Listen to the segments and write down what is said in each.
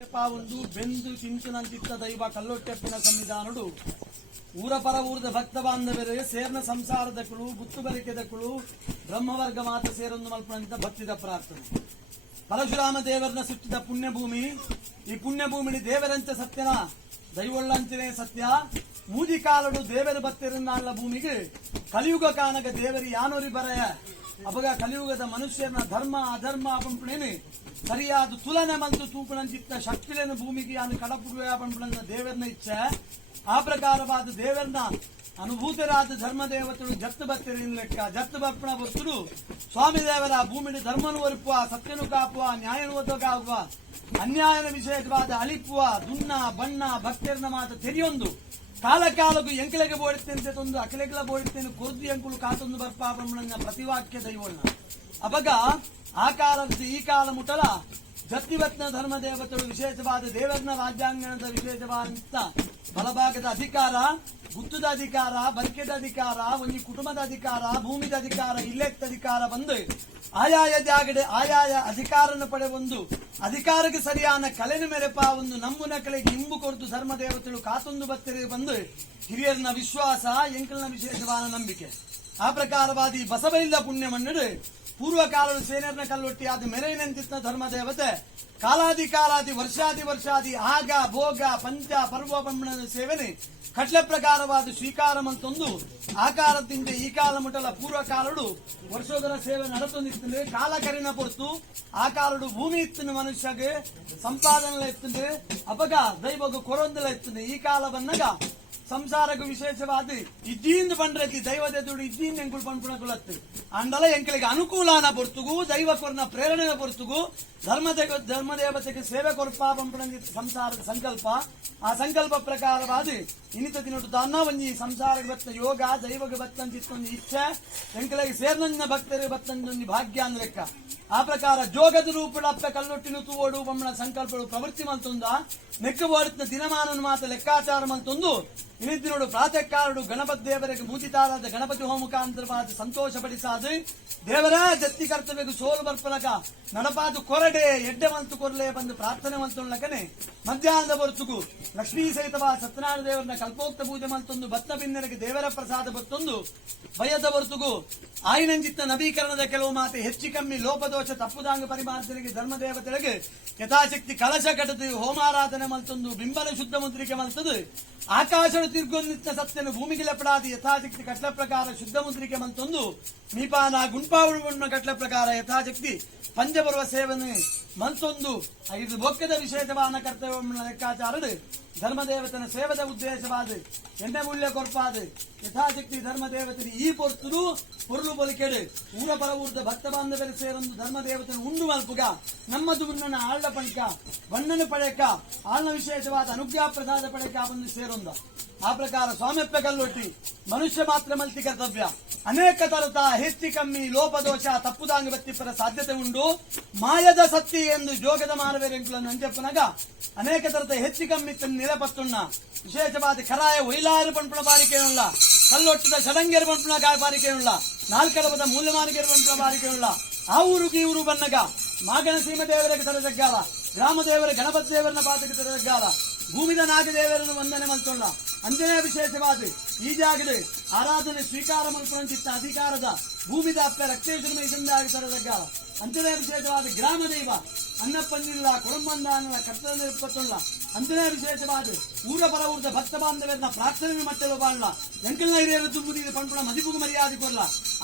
ಪಾವಂದು ಬೆಂದು ಚಿಂಚನಂತಿತ್ತ ದೈವ ಕಲ್ಲೊಟ್ಟೆಪ್ಪಿನ ಸಂವಿಧಾನಡು ಊರಪರ ಊರದ ಭಕ್ತ ಬಾಂಧವರೇ ಸೇರ್ನ ಸಂಸಾರದಕ್ಕಳು ಗುತ್ತು ಬರಿಕೆದಕ್ಕಳು ಬ್ರಹ್ಮವರ್ಗ ಮಾತ ಸೇರೊಂದು ಮಲ್ಪನಂತ ಭಕ್ತಿದ ಪ್ರಾರ್ಥನೆ. ಪರಶುರಾಮ ದೇವರನ್ನ ಸುಟ್ಟಿದ ಪುಣ್ಯಭೂಮಿ. ಈ ಪುಣ್ಯಭೂಮಿಲಿ ದೇವರಂಚ ಸತ್ಯನ ದೈವೊಳ್ಳಂಚನೆ ಸತ್ಯ ಮೂದಿ ಕಾಲಡು ದೇವರ ಬತ್ತಿರನ್ನಾಳ ಭೂಮಿಗೆ ಕಲಿಯುಗ ಕಾನಗ ದೇವರಿ ಯಾನೋರಿ ಬರೆಯ ಅಪಗ ಕಲಿಯುಗದ ಮನುಷ್ಯನ ಧರ್ಮ ಅಧರ್ಮ ಪಂಪಣೇನೆ ಸರಿಯಾದ ತುಲನೆ ಮತ್ತು ತೂಪಣಂಚಿತ್ತ ಶಕ್ತಿಲೇನು ಭೂಮಿಗೆ ಯಾನು ಕಡಪುಡುವ ಪಂಪಣನ ದೇವರನ್ನ ಇಚ್ಛೆ ಆ ಪ್ರಕಾರವಾದ ದೇವರನ್ನ ಅನುಭೂತರಾದ ಧರ್ಮ ದೇವತೆಗಳು ಜತ್ತು ಬತ್ತಿರಿನ ಲೆಕ್ಕ ಜತ್ತು ಬಪ್ಪಣ ಬರ್ತರು ಸ್ವಾಮಿ ದೇವರ ಭೂಮಿಲಿ ಧರ್ಮನು ಒರುಪುವ ಸತ್ಯನು ಕಾಪುವ ನ್ಯಾಯನು ಒದಗಾಗುವ ಅನ್ಯಾಯನ ವಿಷಯವಾದ ಅಳಿಪುವ ದುನ್ನ ಬಣ್ಣ ಭಕ್ತರನ್ನ ಮಾತು ತೆರೆಯೊಂದು ಕಾಲ ಕಾಲಕ್ಕೂ ಎಂಕಲೆಗೆ ಬೋಡುತ್ತೇನೆ ತಂದು ಅಕಲೆಗಳ ಬೋಡುತ್ತೇನೆ ಕೊರ್ದು ಎಂಕುಲು ಕಾತೊಂದು ಬರ್ಪ ಬ್ರಹ್ಮಣ್ಣ ಪ್ರತಿವಾಕ್ಯ ದೈವಣ್ಣ ಅಪಗ ಆ ಕಾಲದ ಈ ಕಾಲ ಮುಟಲ ಜತ್ತಿವತ್ನ ಧರ್ಮ ದೇವತೆಗಳು ವಿಶೇಷವಾದ ದೇವರನ ರಾಜ್ಯಾಂಗಣದ ವಿಶೇಷವಾದ ಬಲಭಾಗದ ಅಧಿಕಾರ ಗುತ್ತದ ಅಧಿಕಾರ ಬಲ್ಕೆದ ಅಧಿಕಾರ ಒಂದು ಕುಟುಂಬದ ಅಧಿಕಾರ ಭೂಮಿದ ಅಧಿಕಾರ ಇಲ್ಲೆತ್ತ ಅಧಿಕಾರ ಬಂದು ಆಯಾಯ ಜಾಗಡೆ ಆಯಾಯ ಅಧಿಕಾರನ ಪಡೆ ಒಂದು ಅಧಿಕಾರಕ್ಕೆ ಸರಿಯಾದ ಕಲೆನ ಮೆರೆಪ ಒಂದು ನಮ್ಮುನ ಕಲೆಗೆ ಇಂಬು ಕೊಡ್ತು ಧರ್ಮ ದೇವತೆಗಳು ಕಾತೊಂದು ಬತ್ತಿರಿ ಬಂದು ಹಿರಿಯರನ ವಿಶ್ವಾಸ ಎಂಕಲ್ನ ವಿಶೇಷವಾದ ನಂಬಿಕೆ ಆ ಪ್ರಕಾರವಾದ ಈ ಬಸವೈಲ್ಲ ಪುಣ್ಯ ಮಣ್ಣು ಪೂರ್ವ ಕಾಲದ ಸೇನೆಯರ್ನ ಕಲ್ಲೊಟ್ಟಿ ಅದು ಮೆರೆಯಿನಂತಿತ್ತ ಧರ್ಮ ದೇವತೆ ಕಾಲಾದಿ ಕಾಲಾದಿ ವರ್ಷಾದಿ ವರ್ಷಾದಿ ಆಗ ಭೋಗ ಪಂಚ ಪರ್ವ ಬ್ರಹ್ಮಣನ ಸೇವನೆ ಕಟ್ಲೆ ಪ್ರಕಾರವಾದ ಸ್ವೀಕಾರ ಮಂತೊಂದು ಆಕಾರದಿಂದ ಈ ಕಾಲ ಮುಟಲ ಪೂರ್ವ ಕಾಲಡು ವರ್ಷೋದರ ಸೇವೆ ನಡೆತೊಂದಿರ್ತದೆ ಕಾಲ ಕರಿನ ಪೊರ್ತು ಆ ಕಾಲಡು ಭೂಮಿ ಇತ್ತನೆ ಮನುಷ್ಯಗೆ ಸಂಪಾದನೆ ಇರ್ತದೆ ಅಪಗ ದೈವಗ ಕೊರೊಂದಲ ಇರ್ತದೆ ಈ ಕಾಲ ಬಂದಾಗ ಸಂಸಾರಕ್ಕೆ ವಿಶೇಷವಾದ ಇದ್ದೀಂದು ಪಂಡ್ರತಿ ದೈವದ ದುಡ್ಡು ಇದ್ದೀಂದು ಎಂಕುಳು ಪಂಪುಣಕುಲತ್ತು ಅಂಡಲ ಎಂಕಲಿಗೆ ಅನುಕೂಲನ ಪೊರ್ತುಗು ದೈವ ಕೊರನ ಪ್ರೇರಣೆ ಪೊರ್ತುಗು ಧರ್ಮ ದೇವತೆಗೆ ಸೇವೆ ಕೊರಪ ಪಂಪುಣ ಸಂಸಾರದ ಸಂಕಲ್ಪ ಆ ಸಂಕಲ್ಪ ಪ್ರಕಾರವಾದ ಇನಿತ ತಿನ್ನೋಟು ತಾನ ಒಂಜಿ ಸಂಸಾರಕ್ಕೆ ಬತ್ತ ಯೋಗ ದೈವಗೆ ಬತ್ತಂತಿತ್ತೊಂದು ಇಚ್ಛೆ ಎಂಕಲಿಗೆ ಸೇರ್ನಂಜ ಭಕ್ತರಿಗೆ ಬತ್ತಂದೊಂದು ಭಾಗ್ಯ ಅಂದ ಲೆಕ್ಕ ಆ ಪ್ರಕಾರ ಜೋಗದ ರೂಪಡಪ್ಪ ಕಲ್ಲೊಟ್ಟಿನ ತೂವೋಡು ಬೊಮ್ಮನ ಸಂಕಲ್ಪಗಳು ಪ್ರವೃತ್ತಿ ಮಂತೊಂದ ನೆಕ್ಕ ಓಡಿನ ದಿನಮಾನನ ಮಾತ ಲೆಕ್ಕಾಚಾರ ಮಂತೊಂದು ಇನಿದ್ದು ನೋಡು ಪ್ರಾತಃ ಕಾಲಡು ಗಣಪತಿ ದೇವರಿಗೆ ಮೂಜಿತಾರಾದ ಗಣಪತಿ ಹೋಮ ಮುಖಾಂತರವಾದ ಸಂತೋಷ ಪಡಿಸಾದು ದೇವರ ಜತ್ತಿ ಕರ್ತವ್ಯಕ್ಕೆ ಸೋಲು ಬರ್ಪಲಕ ನಡಪಾದು ಕೊರಡೆ ಎಡ್ಡೆ ಮಂತು ಕೊರಲೆ ಬಂದು ಪ್ರಾರ್ಥನೆ ಮಂತೊಳ್ಳಕನೆ ಮಧ್ಯಾಹ್ನದ ಹೊರತುಗು ಲಕ್ಷ್ಮೀ ಸಹಿತವಾದ ಸತ್ಯನಾರಾಯಣ ದೇವರನ್ನ ಕಲ್ಪೋಕ್ತ ಪೂಜೆ ಮಂತೊಂದು ಭತ್ತ ಬಿನ್ನರಿಗೆ ದೇವರ ಪ್ರಸಾದ ಬತ್ತೊಂದು ಭಯದ ಹೊರತುಗು ಆಯ್ನಂಜಿತ್ತ ನವೀಕರಣದ ಕೆಲವು ಮಾತು ಹೆಚ್ಚು ಕಮ್ಮಿ ಲೋಪದೋಷ ತಪ್ಪುದಾಂಗ ಪರಿಮಾರ್ಜನೆಗೆ ಧರ್ಮ ದೇವತೆಗಳಿಗೆ ಯಥಾಶಕ್ತಿ ಕಲಶ ಕಟದು ಹೋಮಾರಾಧನೆ ಮಂತೊಂದು ಬಿಂಬಲ ಶುದ್ಧ ಮುದ್ರಿಕೆ ಮಂತದು ಆಕಾಶಡು ತಿರ್ಗೊಂದಿತ್ತ ಸತ್ಯನು ಭೂಮಿಗೆ ಲೆಪಡಾದಿ ಯಥಾಶಕ್ತಿ ಕಟ್ಲ ಪ್ರಕಾರ ಶುದ್ಧ ಮುದ್ರಿಕೆ ಮಂತೊಂದು ಮೀಪಾನ ಗುಂಪಾವಳು ಕಟ್ಲ ಪ್ರಕಾರ ಯಥಾಶಕ್ತಿ ಪಂಚಪರ್ವ ಸೇವನೆ ಮಂತೊಂದು ಐದು ಬೊಕ್ಕದ ವಿಶೇಷವಾದ ಕರ್ತವ್ಯ ಲೆಕ್ಕಾಚಾರಡು ಧರ್ಮ ದೇವತನ ಸೇವದ ಉದ್ದೇಶವಾದ ಎಣ್ಣೆ ಮುಳ್ಳೆ ಕೊರ್ಪಾದ ಯಥಾಶಕ್ತಿ ಧರ್ಮ ದೇವತೆ ಈ ಪೊರ್ತುರು ಪೊರ್ಲು ಬಲಿಕೆಡು ಊರ ಪರ ಊರದ ಭಕ್ತ ಬಾಂಧವರ ಸೇರೊಂದು ಧರ್ಮ ದೇವತನ ಉಂಡು ಮಲ್ಪುಗ ನಮ್ಮದು ಮುನ್ನ ಆಳ್ಳ ಪಣಿಕ ಬಣ್ಣನ ಪಡೆಕ ಆಳ್ನ ವಿಶೇಷವಾದ ಅನುಗ್ರಹ ಪ್ರಸಾದ ಪಡೆಕ ಬಂದು ಸೇರೊಂದ ಆ ಪ್ರಕಾರ ಸ್ವಾಮ್ಯಪ್ಪ ಕಲ್ಲೊಟ್ಟಿ ಮನುಷ್ಯ ಮಾತ್ರ ಮಲ್ತಿ ಕರ್ತವ್ಯ ಅನೇಕ ತರದ ಹೆಚ್ಚು ಕಮ್ಮಿ ಲೋಪದೋಷ ತಪ್ಪುದಾಂಗ ಬತ್ತಿಪ್ಪರ ಸಾಧ್ಯತೆ ಉಂಟು ಮಾಯದ ಸತ್ತಿ ಎಂದು ಜೋಗದ ಮಾನವೇರೆಂಕುಲನ್ನು ಅಂಜಪ್ಪನಾಗ ಅನೇಕ ತರದ ಹೆಚ್ಚು ಕಮ್ಮಿ ನಿರಪತ್ತುಣ್ಣ ವಿಶೇಷವಾದ ಕರಾಯ ಒಯ್ಲಾರು ಪಂಪುಣ ಬಾರಿಕೆಯುಳ್ಳ ಕಲ್ಲೊಟ್ಟದ ಷಡಂಗೇರ ಪಂಪುಣ ಬಾರಿಕೆಯುಳ್ಳ ನಾಲ್ಕಡಬದ ಮೂಲ್ಯಮಾನಿಗೆರ ಪಂಪುಣ ಬಾರಿಕೆಯುಳ್ಳ ಆ ಊರುಗೆ ಇವರು ಬನ್ನಗ ಮಾಗಣ ಸೀಮ ದೇವರಿಗೆ ತರಜಗ್ಗಾಲ ಗ್ರಾಮ ದೇವರ ಗಣಪತಿ ದೇವರನ್ನ ಪಾತಕ್ಕೆ ತರಜಗ್ಗಾಲ ಭೂಮಿದ ನಾಗದೇವರನ್ನು ವಂದನೆ ಮಲ್ತೊಳ್ಳ ಅಂಜನೆಯ ವಿಶೇಷವಾದ ಈ ಜಾಗದೆ ಆರಾಧನೆ ಸ್ವೀಕಾರ ಮಲ್ಪುವಂತಿತ್ತ ಅಧಿಕಾರದ ಭೂಮಿದ ಅಪ್ಪ ರಕ್ತೇಶ್ವರ ಮೈಸಂದಾಗಿ ತರದಗ್ಗಾಲ ಅಂಜನೆಯ ವಿಶೇಷವಾದ ಗ್ರಾಮ ದೈವ ಅನ್ನಪ್ಪಂದಿಲ್ಲ ಕೊಡಂಬಂದ ಅನ್ನಲ ಕರ್ತವ್ಯ ಇಪ್ಪತ್ತೊಳ್ಳ ಅಂಜನೆಯ ವಿಶೇಷವಾದ ಊರ ಪರ ಊರದ ಭಕ್ತ ಬಾಂಧವ್ಯರನ್ನ ಪ್ರಾರ್ಥನೆ ಮಟ್ಟಲು ಬಾಳ್ಲ ಎಂಕಲ್ನ ಹಿರಿಯರು ತುಂಬುದಿದ ಪಂಪುಣ ಮದಿಪುಗ ಮರ್ಯಾದೆ ಕೊಡ್ಲ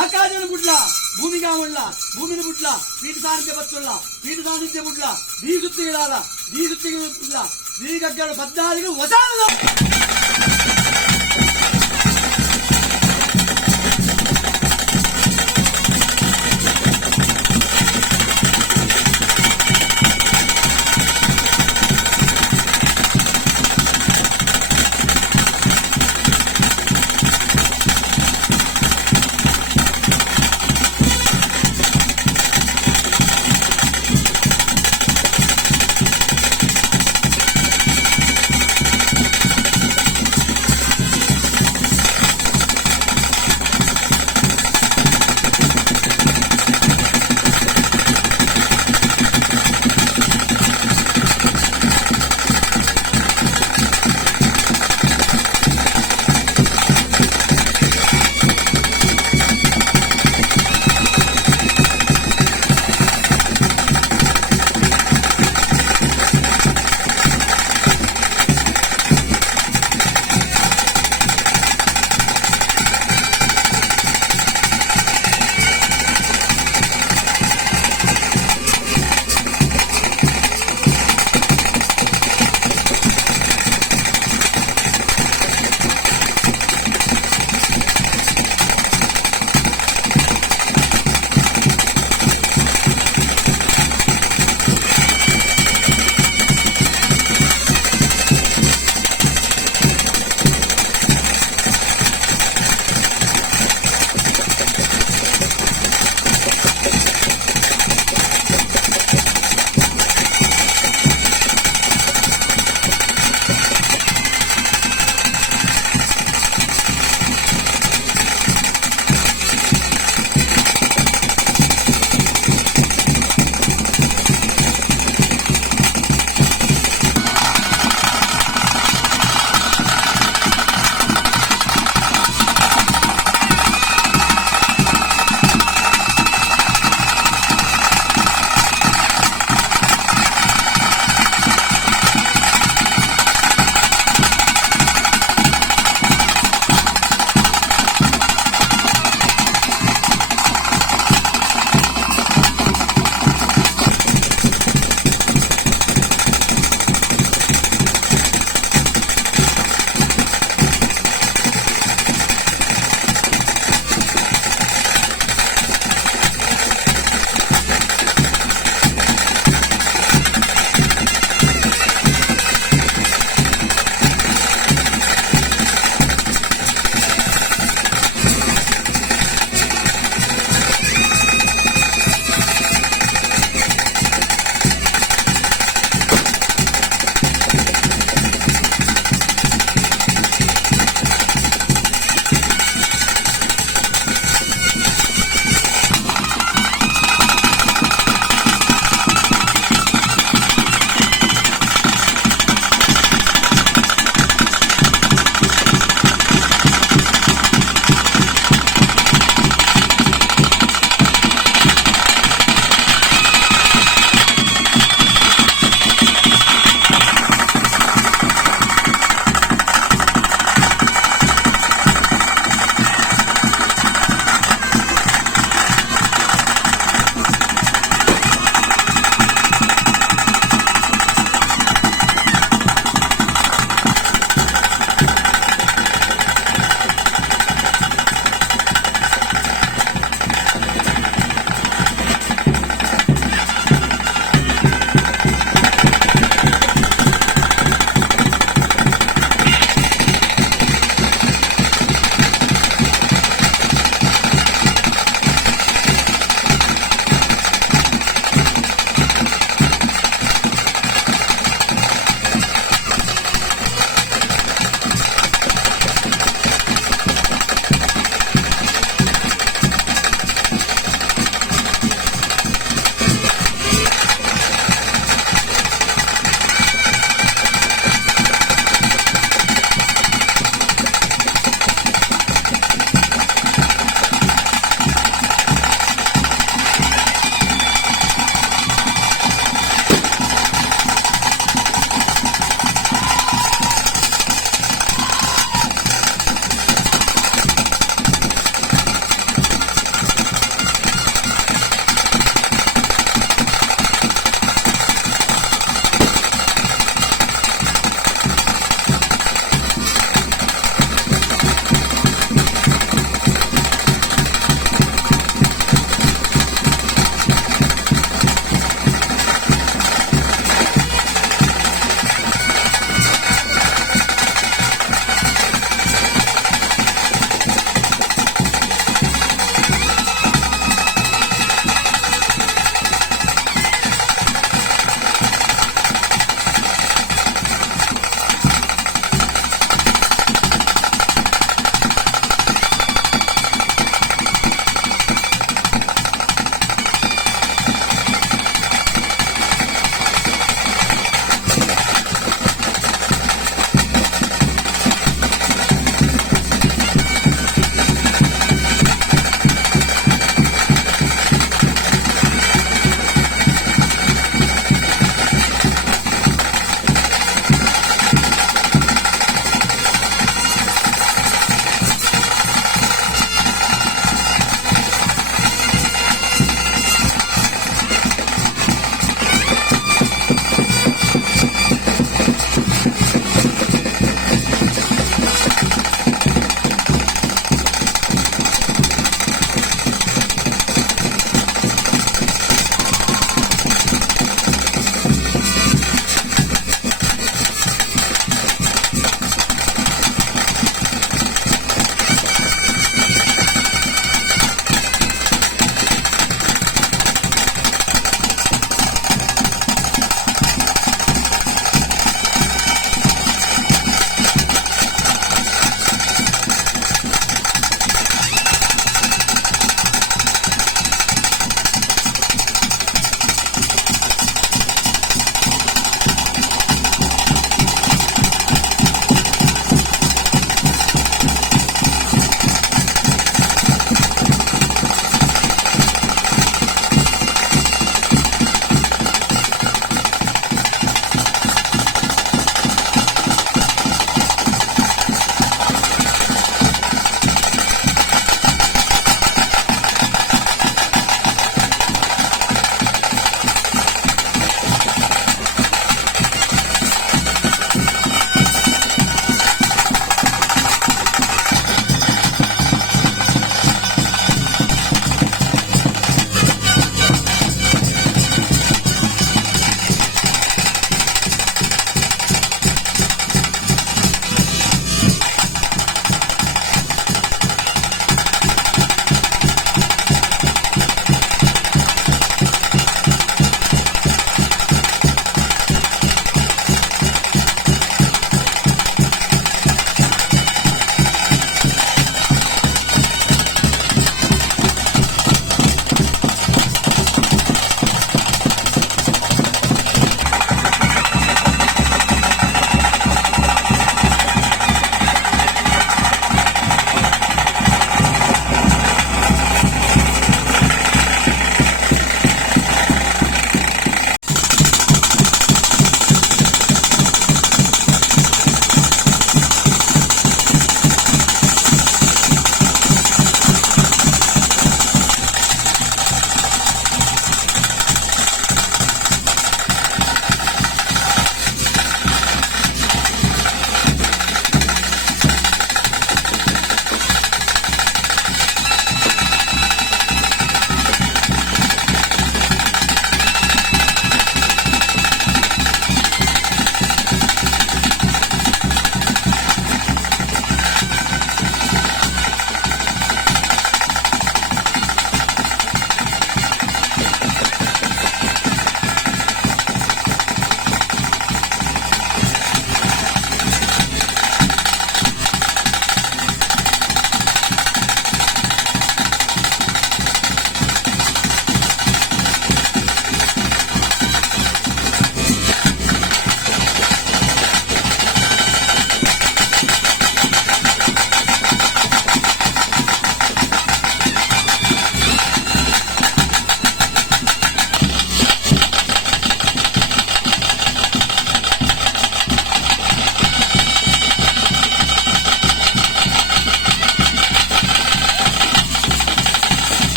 ಆಕಾಶನ ಬುಡ್ಲ ಭೂಮಿಗಾವಳ್ಳ ಭೂಮಿನ ಬುಡ್ಲ ಪೀಠ ಸಾನ್ನಿಧ್ಯ ಬತ್ತೊಳ್ಳ ಪೀಠ ಸಾನ್ನಿಧ್ಯ ಬುಡ್ಲ ಬೀ ಸುತ್ತಿಗಳಾಲ ಬೀ ಸುತ್ತಿಗಳು ಬುಡ್ಲ ಬೀಗಗ್ಗಳು ಬದ್ದಾದಿಗಳು ವಸಾನದ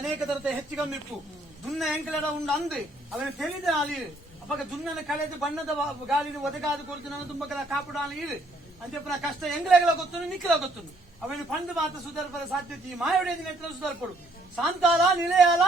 ಅನೇಕ ತರದ ಹೆಚ್ಚಿಗಮ್ಮಿಪ್ಪು ದುನ್ನ ಎಂಕಲೆಡ ಉಂಡು ಅಂದು ಅವನ ತಿಳಿದ ಆಲಿ ಅವಾಗ ದುನ್ನನ ಕಳೆದು ಬಣ್ಣದ ಗಾಳಿನ ಒದಗಾದು ಕೊಡ್ತು ನಾನು ತುಂಬಾ ಕಲ ಕಾಪಿಡಾಲಿ ಇರು ಅಂತ చెప్పిన ಕಷ್ಟ ಎಂಗ್ಲೆಗಳ ಗೊತ್ತು ನಿಖಿಲ ಗೊತ್ತು ಅವನು ಪಂದು ಮಾತ್ರ ಸುಧಾರಪರ ಸಾಧ್ಯತೆ ಈ ಮಾಯವಡೆ ನೇತ್ರ ಸುಧಾರಪಡು ಶಾಂತಾಲ ನಿಲಯಾಲ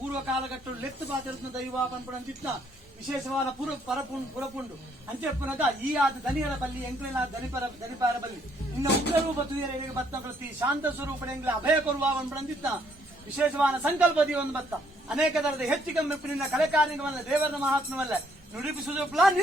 ಪೂರ್ವ ಕಾಲಘಟ್ಟ ಲೆತ್ತು ಪಾತಿರುತ್ತ ದೈವ ಪಂಪಡಂತಿತ್ತ ವಿಶೇಷವಾದ ಪುರಪುಂಡು ಅಂಚೆಪ್ಪನದ ಈ ಆದ ದನಿಯರ ಬಲ್ಲಿ ಎಂಕ್ಲೆನ ದನಿಪಾರ ಬಲ್ಲಿ ಇನ್ನ ಉಗ್ರರೂಪ ತುಯರಿಗೆ ಬತ್ತ ಪ್ರತಿ ಶಾಂತ ಸ್ವರೂಪ ಎಂಗ್ಲ ಅಭಯ ಕೊರುವ ಪಂಪಡಂತಿತ್ತ ವಿಶೇಷವಾದ ಸಂಕಲ್ಪದಿ ಒಂದು ಬತ್ತ ಅನೇಕ ತರದ ಹೆಚ್ಚಿಗೆ ಮೆಪ್ಪಿನ ಕಲೆ ಕಾರ್ಯವಲ್ಲ ದೇವರ ಮಹಾತ್ಮವಲ್ಲ ನುಡಿಪಿಸುವುದು ಪ್ಲಾನ್